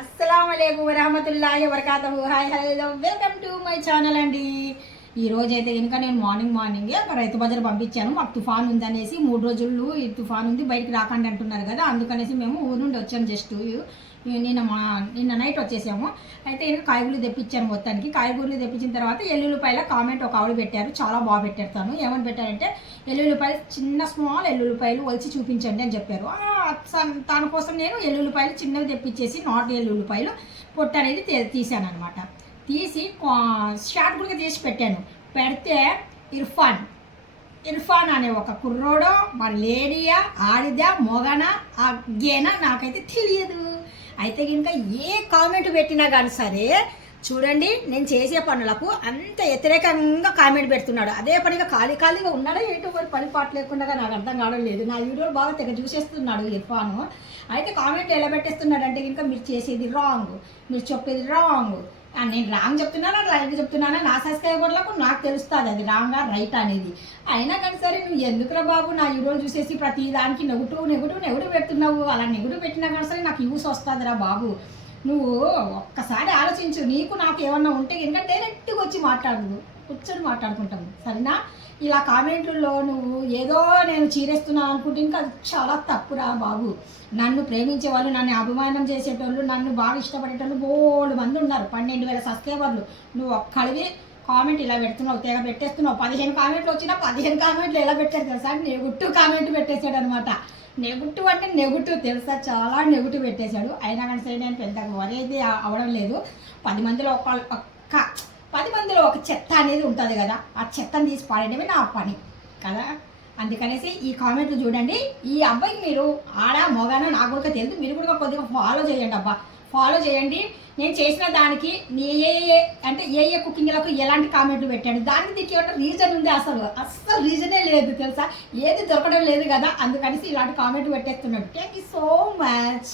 అస్సలాముఅలైకుం వరహమతుల్లాహి వబరకాతుహు. Hi hello welcome to my channel అండి. ఈ రోజు అయితే కనుక నేను మార్నింగే ఒక రైతు బజార్ పంపించాను. మాకు తుఫాన్ ఉందనేసి 3 రోజులు ఈ తుఫాన్ ఉంది, బయటికి రాకండి అంటున్నారు కదా, అందుకనేసి మేము ఊరు నుండి వచ్చాము. జస్ట్ నిన్న నైట్ వచ్చేసాము. అయితే ఇంకా కాయగూరలు తెప్పించాను. మొత్తానికి కాయగూరలు తెప్పించిన తర్వాత ఎల్లుల్లిపాయల కామెంట్ ఒక ఆవిడ పెట్టారు, చాలా బాగా పెట్టారు. తను ఏమని పెట్టారంటే, ఎల్లుల్లిపాయలు స్మాల్ ఎల్లుల్లిపాయలు ఒలిచి చూపించండి అని చెప్పారు. తన కోసం నేను ఎల్లుల్లిపాయలు చిన్నవి తెప్పించేసి నాటు ఎల్లుల్లిపాయలు పొట్టు అనేది తీసాను అనమాట. తీసి షార్ట్ కూడా తీసి పెట్టాను. పెడితే ఇర్ఫాన్ అనే ఒక కుర్రోడో మరి లేడీయా ఆడిదా మొగనా గేనా నాకైతే తెలియదు. అయితే కనుక ఏ కామెంట్ పెట్టినా కానీ సరే చూడండి, నేను చేసే పనులకు అంత వ్యతిరేకంగా కామెంట్ పెడుతున్నాడు. అదే పనిగా ఖాళీగా ఉన్నాడో ఏంటో మరి పని పాట లేకుండా నాకు అర్థం కావడం లేదు. నా వీడియోలు బాగా తెగ చూసేస్తున్నాడు ఇర్ఫాను. అయితే కామెంట్ ఎలా పెట్టేస్తున్నాడు అంటే కనుక, మీరు చేసేది రాంగ్, మీరు చెప్పేది రాంగ్. నేను రాంగ్ చెప్తున్నానా రైట్ చెప్తున్నానా నా సబ్స్క్రైబర్లకు నాకు తెలుస్తుంది అది రాంగా రైట్ అనేది. అయినా కానీ సరే నువ్వు ఎందుకురా బాబు నా వీడియోలు చూసేసి ప్రతి దానికి నెగటివ్ పెడుతున్నావు. అలా నెగటివ్ పెట్టినా కానీ సరే నాకు యూస్ వస్తుందిరా బాబు. నువ్వు ఒక్కసారి ఆలోచించు. నీకు నాకు ఏమన్నా ఉంటే కనుక డైరెక్ట్గా వచ్చి కూర్చొని మాట్లాడుకుంటాము, సరేనా? ఇలా కామెంట్లలో నువ్వు ఏదో నేను చీరేస్తున్నాను అనుకుంటే ఇంకా అది చాలా తప్పురా బాబు. నన్ను ప్రేమించే వాళ్ళు, నన్ను అభిమానం చేసేటోళ్ళు, నన్ను బాగా ఇష్టపడేటోళ్ళు బోల్డ్ మంది ఉన్నారు. 12,000 సబ్స్క్రైబర్లు. నువ్వు ఒక్కడివి కామెంట్ ఇలా పెడుతున్నావు, తెగ పెట్టేస్తున్నావు. 15 కామెంట్లు వచ్చినా 15 కామెంట్లు ఎలా పెట్టాడు తెలుసా? నెగటివ్ కామెంట్ పెట్టేశాడు అనమాట. నెగటివ్ అంటే నెగటివ్ తెలుసా, చాలా నెగటివ్ పెట్టేశాడు. అయినా కానీ సరే నేను పెద్ద వరేది అవడం లేదు. 10 మందిలో ఒక చెత్త అనేది ఉంటుంది కదా, ఆ చెత్తని తీసి పాడేయడమే నా పని కదా. అందుకనేసి ఈ కామెంట్లు చూడండి. ఈ అబ్బాయికి మీరు ఆడా మొగానో నాకు కూడా తెలియదు, మీరు కూడా కొద్దిగా ఫాలో చేయండి అబ్బా, ఫాలో చేయండి. నేను చేసిన దానికి ఏ కుకింగ్లకు ఎలాంటి కామెంట్లు పెట్టాడు, దానికి దీనికి ఏమంటే రీజన్ ఉంది. అస్సలు రీజనే లేదు తెలుసా, ఏది దొరకడం లేదు కదా, అందుకనేసి ఇలాంటి కామెంట్ పెట్టేస్తున్నాడు. Thank you so much.